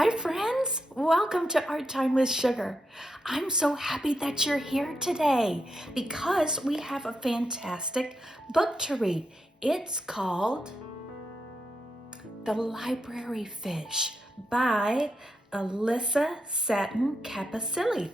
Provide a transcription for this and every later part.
Hi friends, welcome to Art Time with Sugar. I'm so happy that you're here today because we have a fantastic book to read. It's called The Library Fish by Alyssa Satin Capucilli.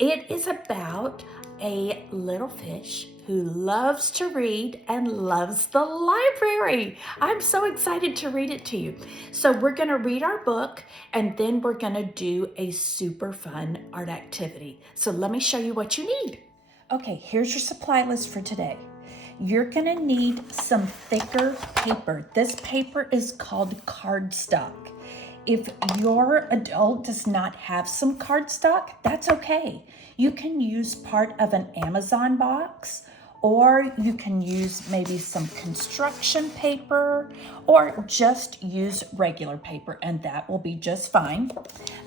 It is about a little fish who loves to read and loves the library. I'm so excited to read it to you. So we're going to read our book and then we're going to do a super fun art activity. So let me show you what you need. Okay, here's your supply list for today. You're going to need some thicker paper. This paper is called cardstock. If your adult does not have some cardstock, that's okay. You can use part of an Amazon box, or you can use maybe some construction paper, or just use regular paper, and that will be just fine.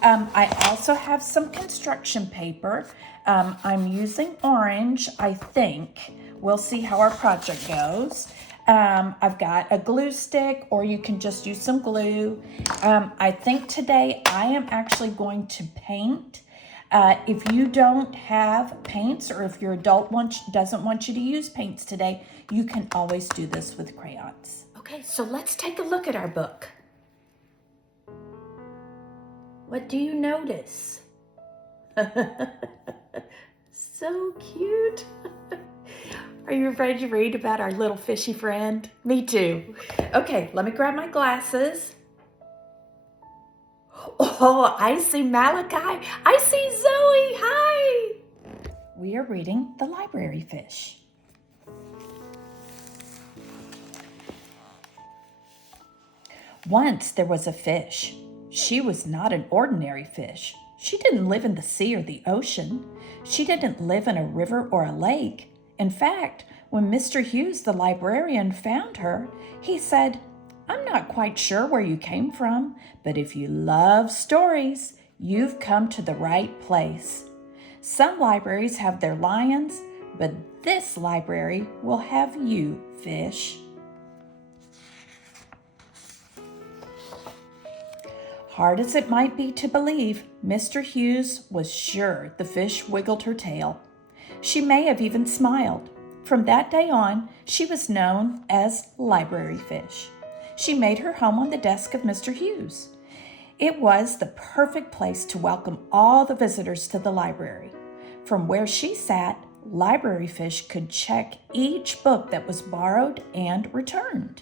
I also have some construction paper. I'm using orange, I think. We'll see how our project goes. I've got a glue stick, or you can just use some glue. I think today I am actually going to paint. If you don't have paints, or if your adult doesn't want you to use paints today, you can always do this with crayons. Okay, so let's take a look at our book. What do you notice? So cute. Are you ready to read about our little fishy friend? Me too. Okay, let me grab my glasses. Oh, I see Malachi. I see Zoe. Hi. We are reading The Library Fish. Once there was a fish. She was not an ordinary fish. She didn't live in the sea or the ocean. She didn't live in a river or a lake. In fact, when Mr. Hughes, the librarian, found her, he said, "I'm not quite sure where you came from, but if you love stories, you've come to the right place. Some libraries have their lions, but this library will have you, fish." Hard as it might be to believe, Mr. Hughes was sure the fish wiggled her tail. She may have even smiled. From that day on, she was known as Library Fish. She made her home on the desk of Mr. Hughes. It was the perfect place to welcome all the visitors to the library. From where she sat, Library Fish could check each book that was borrowed and returned.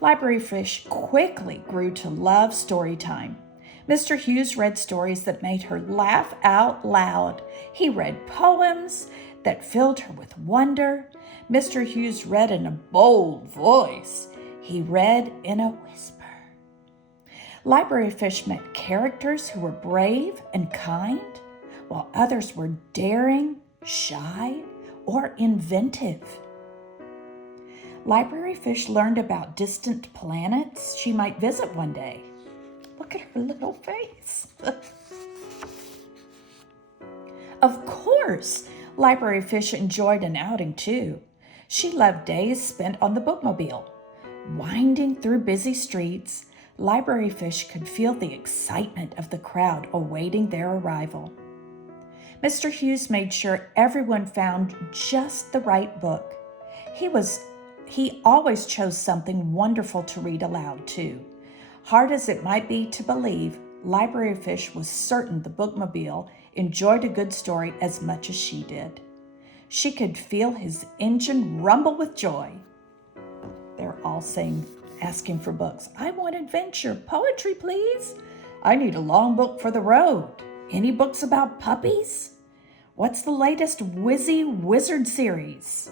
Library Fish quickly grew to love Storytime. Mr. Hughes read stories that made her laugh out loud. He read poems that filled her with wonder. Mr. Hughes read in a bold voice. He read in a whisper. Library Fish met characters who were brave and kind, while others were daring, shy, or inventive. Library Fish learned about distant planets she might visit one day. Look at her little face. Of course, Library Fish enjoyed an outing too. She loved days spent on the bookmobile. Winding through busy streets, Library Fish could feel the excitement of the crowd awaiting their arrival. Mr. Hughes made sure everyone found just the right book. He always chose something wonderful to read aloud, too. Hard as it might be to believe, Library Fish was certain the bookmobile enjoyed a good story as much as she did. She could feel his engine rumble with joy. They're all asking for books. I want adventure. Poetry, please. I need a long book for the road. Any books about puppies? What's the latest Whizzy Wizard series?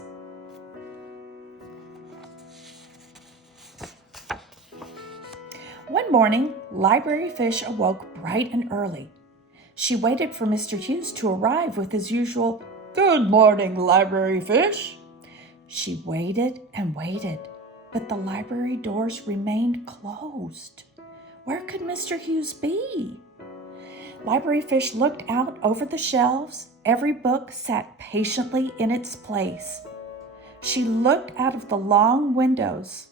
One morning, Library Fish awoke bright and early. She waited for Mr. Hughes to arrive with his usual, "Good morning, Library Fish." She waited and waited, but the library doors remained closed. Where could Mr. Hughes be? Library Fish looked out over the shelves. Every book sat patiently in its place. She looked out of the long windows.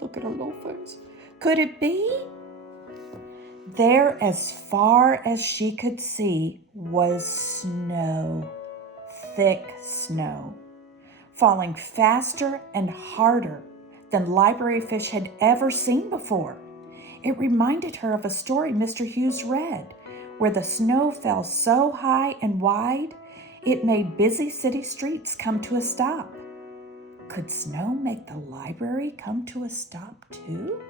Look at her little face. Could it be? There, as far as she could see, was snow. Thick snow, falling faster and harder than Library Fish had ever seen before. It reminded her of a story Mr. Hughes read, where the snow fell so high and wide, it made busy city streets come to a stop. Could snow make the library come to a stop too?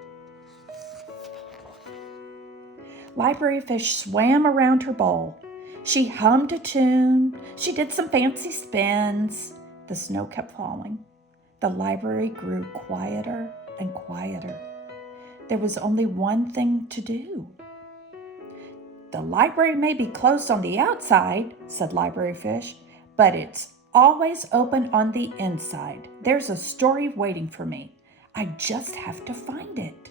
Library Fish swam around her bowl. She hummed a tune. She did some fancy spins. The snow kept falling. The library grew quieter and quieter. There was only one thing to do. The library may be closed on the outside, said Library Fish, but it's always open on the inside. There's a story waiting for me. I just have to find it.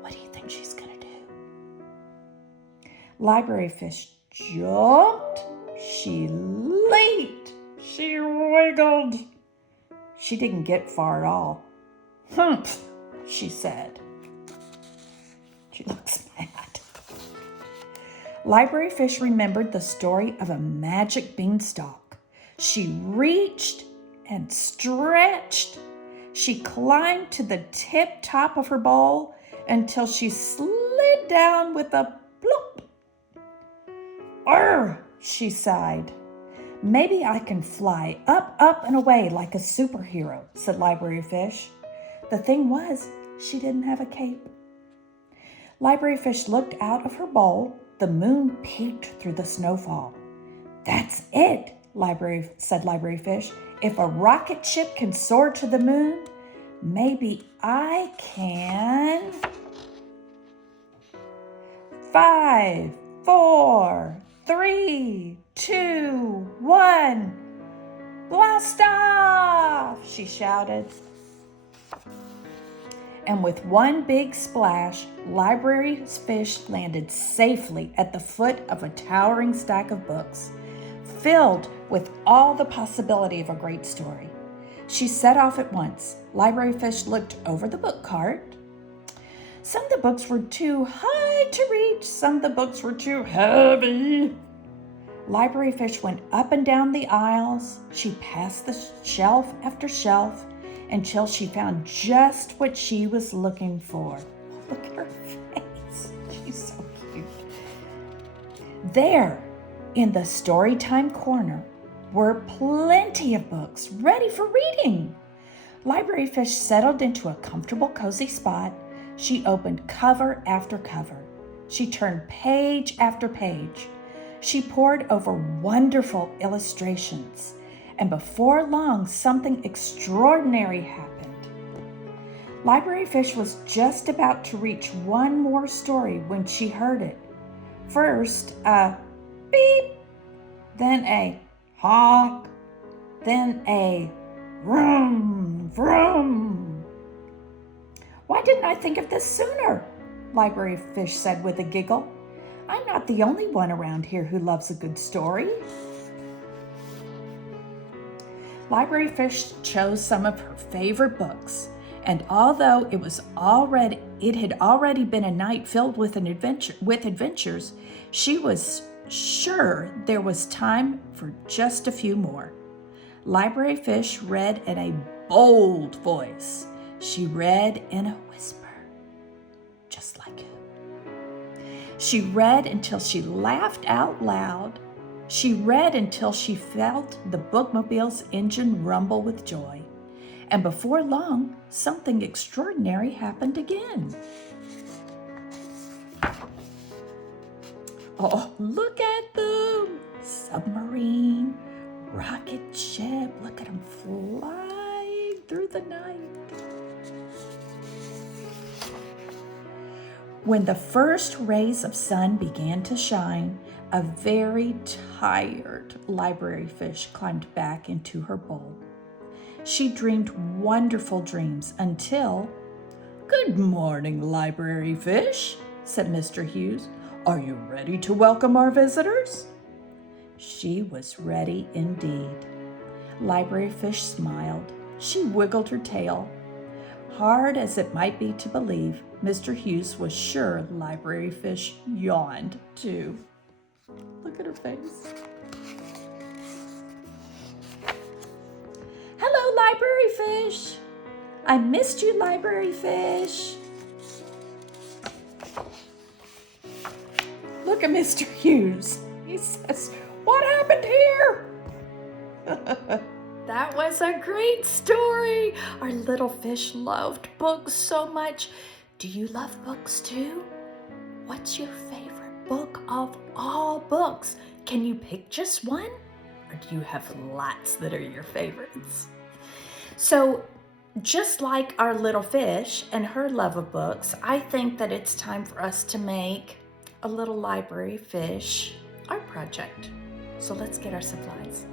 What do you think she's going to do? Library Fish jumped. She leaped. She wiggled. She didn't get far at all. Humph, she said. She looks mad. Library Fish remembered the story of a magic beanstalk. She reached and stretched. She climbed to the tip top of her bowl until she slid down with a plop. Arr, she sighed. Maybe I can fly up, up, and away like a superhero, said Library Fish. The thing was, she didn't have a cape. Library Fish looked out of her bowl. The moon peeked through the snowfall. That's it, said Library Fish. If a rocket ship can soar to the moon, maybe I can. 5, 4, 3, 2, 1. Blast off, she shouted. And with one big splash, Library Fish landed safely at the foot of a towering stack of books, filled with all the possibility of a great story. She set off at once. Library Fish looked over the book cart. Some of the books were too high to reach. Some of the books were too heavy. Library Fish went up and down the aisles. She passed the shelf after shelf until she found just what she was looking for. Look at her face. She's so cute. There, in the Storytime corner, were plenty of books ready for reading. Library Fish settled into a comfortable, cozy spot. She opened cover after cover. She turned page after page. She pored over wonderful illustrations, and before long, something extraordinary happened. Library Fish was just about to reach one more story when she heard it. First, a beep, then a honk, then a vroom, vroom. Why didn't I think of this sooner? Library Fish said with a giggle. I'm not the only one around here who loves a good story. Library Fish chose some of her favorite books, and although it had already been a night filled with adventures, she was sure there was time for just a few more. Library Fish read in a bold voice. She read in a whisper, just like you. She read until she laughed out loud. She read until she felt the bookmobile's engine rumble with joy. And before long, something extraordinary happened again. Oh, look at them! Submarine, rocket ship, look at them flying through the night. When the first rays of sun began to shine, a very tired Library Fish climbed back into her bowl. She dreamed wonderful dreams until... Good morning, Library Fish, said Mr. Hughes. Are you ready to welcome our visitors? She was ready indeed. Library Fish smiled. She wiggled her tail. Hard as it might be to believe, Mr. Hughes was sure Library Fish yawned too. Look at her face. Hello, Library Fish. I missed you, Library Fish. Look at Mr. Hughes. He says, "What happened here?" That was a great story. Our little fish loved books so much. Do you love books too? What's your favorite book of all books? Can you pick just one? Or do you have lots that are your favorites? So, just like our little fish and her love of books, I think that it's time for us to make a little library fish art project. So let's get our supplies.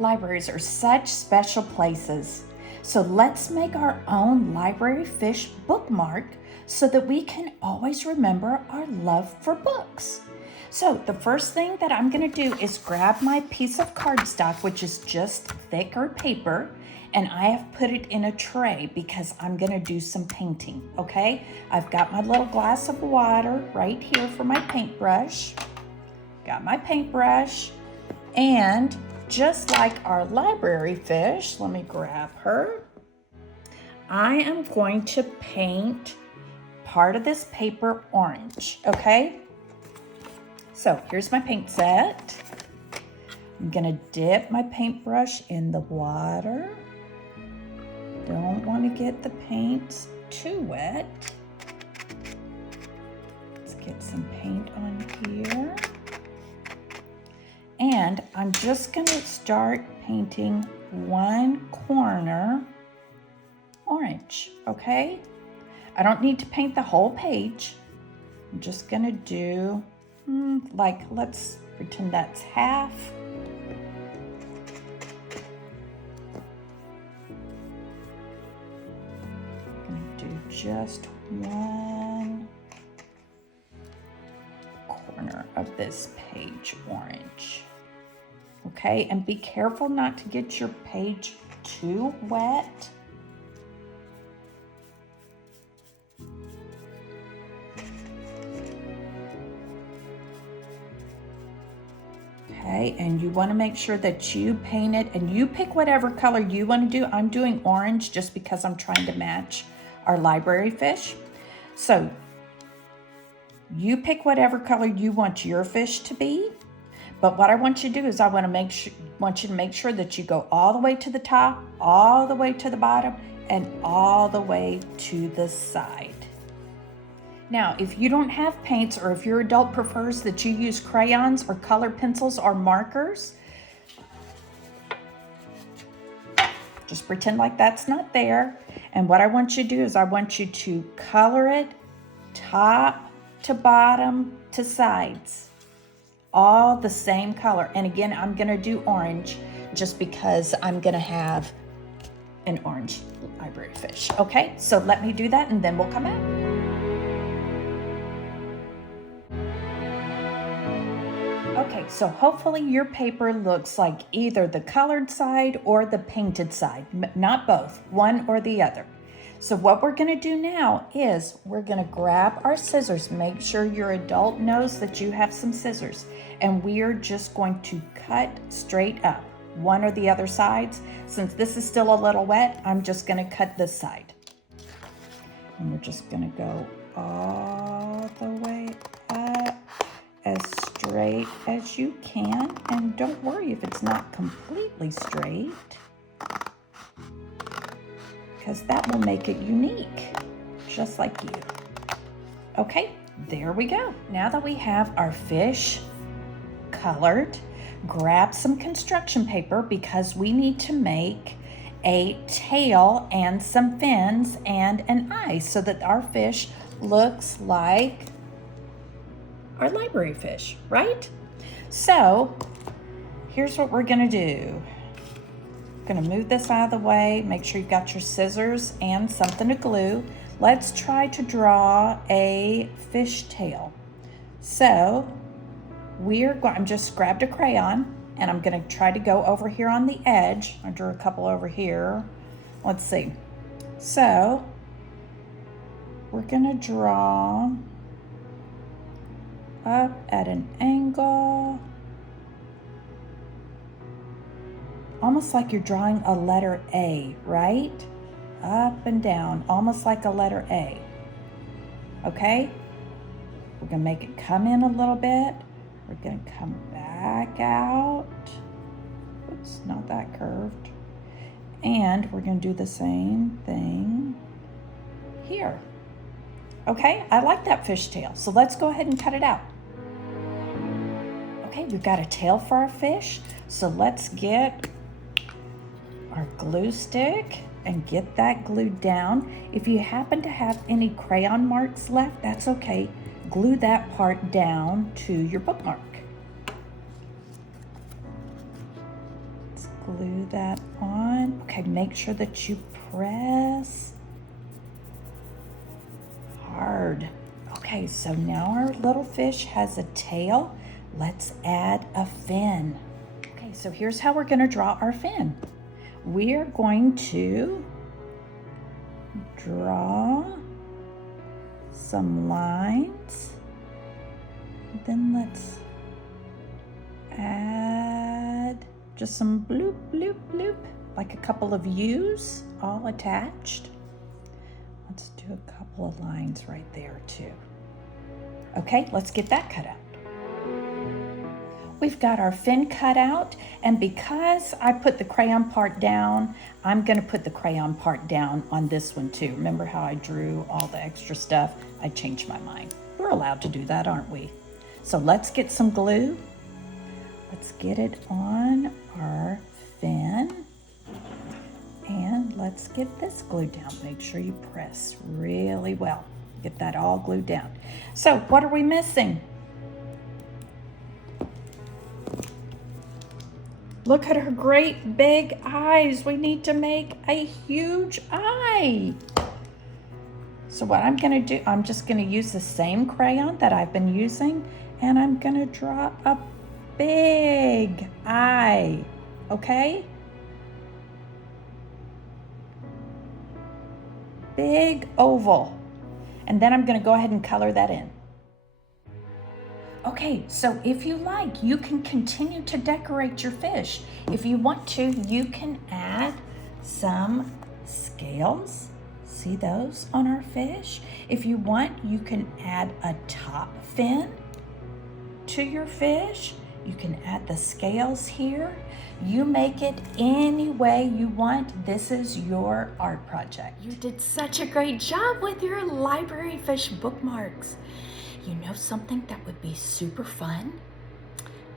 Libraries are such special places. So let's make our own library fish bookmark so that we can always remember our love for books. So the first thing that I'm going to do is grab my piece of cardstock, which is just thicker paper, and I have put it in a tray because I'm going to do some painting, okay? I've got my little glass of water right here for my paintbrush. Got my paintbrush, and just like our library fish, let me grab her. I am going to paint part of this paper orange, okay? So here's my paint set. I'm gonna dip my paintbrush in the water. Don't want to get the paint too wet. Let's get some paint on here. And I'm just going to start painting one corner orange, okay? I don't need to paint the whole page. I'm just going to do, let's pretend that's half. I'm going to do just one corner of this page orange. Okay, and be careful not to get your page too wet. Okay, and you want to make sure that you paint it, and you pick whatever color you want to do. I'm doing orange just because I'm trying to match our library fish. So you pick whatever color you want your fish to be. But what I want you to do is I want you to make sure that you go all the way to the top, all the way to the bottom, and all the way to the side. Now, if you don't have paints, or if your adult prefers that you use crayons or color pencils or markers, just pretend like that's not there. And what I want you to do is I want you to color it top to bottom to sides, all the same color. And again, I'm gonna do orange just because I'm gonna have an orange library fish. Okay, so let me do that and then we'll come back. Okay, so hopefully your paper looks like either the colored side or the painted side, not both, one or the other. So what we're gonna do now is we're gonna grab our scissors. Make sure your adult knows that you have some scissors. And we are just going to cut straight up, one or the other sides. Since this is still a little wet, I'm just gonna cut this side. And we're just gonna go all the way up as straight as you can. And don't worry if it's not completely straight, because that will make it unique, just like you. Okay, there we go. Now that we have our fish colored, grab some construction paper because we need to make a tail and some fins and an eye so that our fish looks like our library fish, right? So here's what we're gonna do. Gonna move this out of the way. Make sure you've got your scissors and something to glue. Let's try to draw a fish tail. So I'm just grabbed a crayon and I'm gonna try to go over here on the edge. I drew a couple over here. Let's see. So we're going to draw up at an angle, almost like you're drawing a letter A, right? Up and down, almost like a letter A. Okay? We're going to make it come in a little bit. We're going to come back out. Oops, not that curved. And we're going to do the same thing here. Okay, I like that fishtail. So let's go ahead and cut it out. Okay, we've got a tail for our fish. So let's get our glue stick and get that glued down. If you happen to have any crayon marks left, that's okay. Glue that part down to your bookmark. Let's glue that on. Okay, make sure that you press hard. Okay, so now our little fish has a tail. Let's add a fin. Okay, so here's how we're going to draw our fin. We are going to draw some lines. Then let's add just some bloop, bloop, bloop, like a couple of U's all attached. Let's do a couple of lines right there too. Okay, let's get that cut out. We've got our fin cut out, and because I put the crayon part down, I'm going to put the crayon part down on this one too. Remember how I drew all the extra stuff? I changed my mind. We're allowed to do that, aren't we? So let's get some glue. Let's get it on our fin. And let's get this glued down. Make sure you press really well. Get that all glued down. So what are we missing? Look at her great big eyes. We need to make a huge eye. So what I'm gonna do, I'm just gonna use the same crayon that I've been using, and I'm gonna draw a big eye, okay? Big oval. And then I'm gonna go ahead and color that in. Okay, so if you like, you can continue to decorate your fish. If you want to, you can add some scales. See those on our fish? If you want, you can add a top fin to your fish. You can add the scales here. You make it any way you want. This is your art project. You did such a great job with your library fish bookmarks. You know something that would be super fun?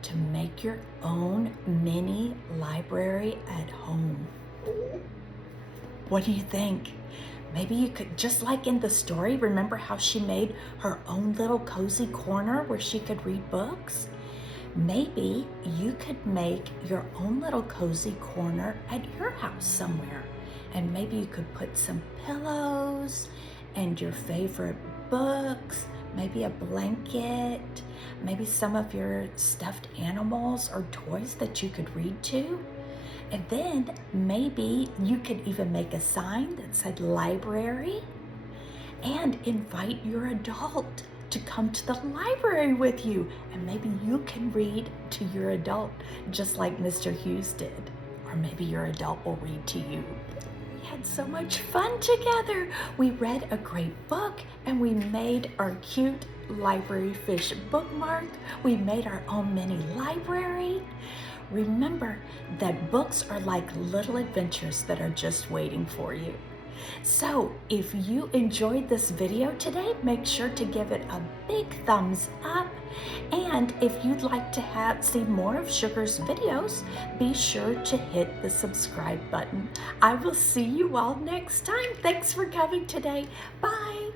To make your own mini library at home. What do you think? Maybe you could, just like in the story, remember how she made her own little cozy corner where she could read books? Maybe you could make your own little cozy corner at your house somewhere. And maybe you could put some pillows and your favorite books, maybe a blanket, maybe some of your stuffed animals or toys that you could read to. And then maybe you could even make a sign that said library and invite your adult to come to the library with you. And maybe you can read to your adult just like Mr. Hughes did. Or maybe your adult will read to you. We had so much fun together. We read a great book and we made our cute library fish bookmark. We made our own mini library. Remember that books are like little adventures that are just waiting for you. So if you enjoyed this video today, make sure to give it a big thumbs up. And if you'd like to see more of Sugar's videos, be sure to hit the subscribe button. I will see you all next time. Thanks for coming today. Bye.